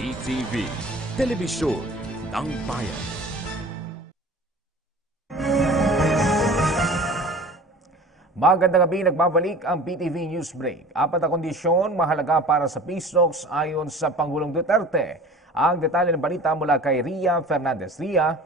PTV, Telebisyon ng Bayan. Magandang gabi, nagbabalik ang PTV News Break. Apat na kondisyon mahalaga para sa peace talks ayon sa Pangulong Duterte. Ang detalye ng balita mula kay Ria Fernandez. Ria.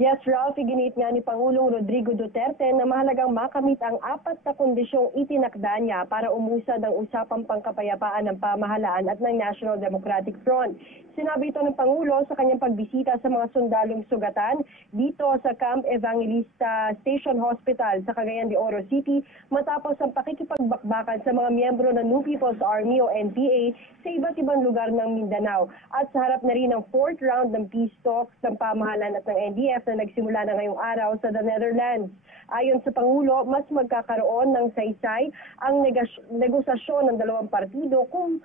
Yes, Ralph, iginit nga ni Pangulong Rodrigo Duterte na mahalagang makamit ang apat na kondisyong itinakda niya para umusad ang usapang pangkapayapaan ng pamahalaan at ng National Democratic Front. Sinabi ito ng Pangulo sa kanyang pagbisita sa mga sundalong sugatan dito sa Camp Evangelista Station Hospital sa Cagayan de Oro City matapos ang pakikipagbakbakan sa mga miyembro ng New People's Army o NPA sa iba't ibang lugar ng Mindanao. At sa harap na rin ng 4th round ng peace talks ng pamahalaan at ng NDF na nagsimula na ngayong araw sa the Netherlands. Ayon sa Pangulo, mas magkakaroon ng saysay ang negosasyon ng dalawang partido kung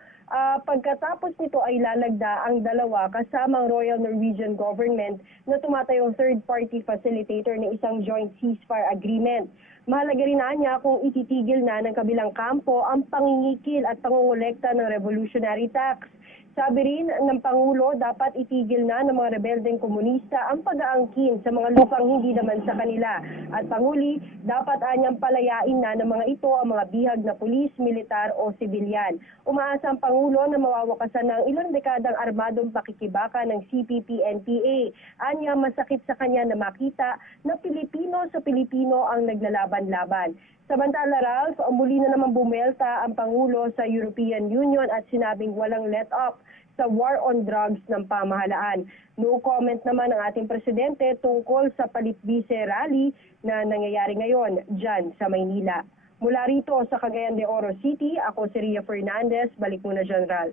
pagkatapos nito ay lalagda ang dalawa kasamang Royal Norwegian Government na tumatayong third-party facilitator ng isang joint ceasefire agreement. Mahalaga rin niya kung ititigil na ng kabilang kampo ang pangingikil at pangungulekta ng revolutionary tax. Sabi rin ng Pangulo, dapat itigil na ng mga rebeldeng komunista ang pag-aangkin sa mga lupang hindi naman sa kanila. At Panguli, dapat anyang palayain na ng mga ito ang mga bihag na pulis, militar o sibilyan. Umaasa ang Pangulo na mawawakasan ng ilang dekadang armadong pakikibaka ng CPP-NPA. Anya, masakit sa kanya na makita na Pilipino sa Pilipino ang naglalaban-laban. Samantala, Ralph, muli na naman bumelta ang Pangulo sa European Union at sinabing walang let-up sa war on drugs ng pamahalaan. No comment naman ang ating presidente tungkol sa Palitbise rally na nangyayari ngayon dyan sa Maynila. Mula rito sa Cagayan de Oro City, ako si Ria Fernandez. Balik muna, General.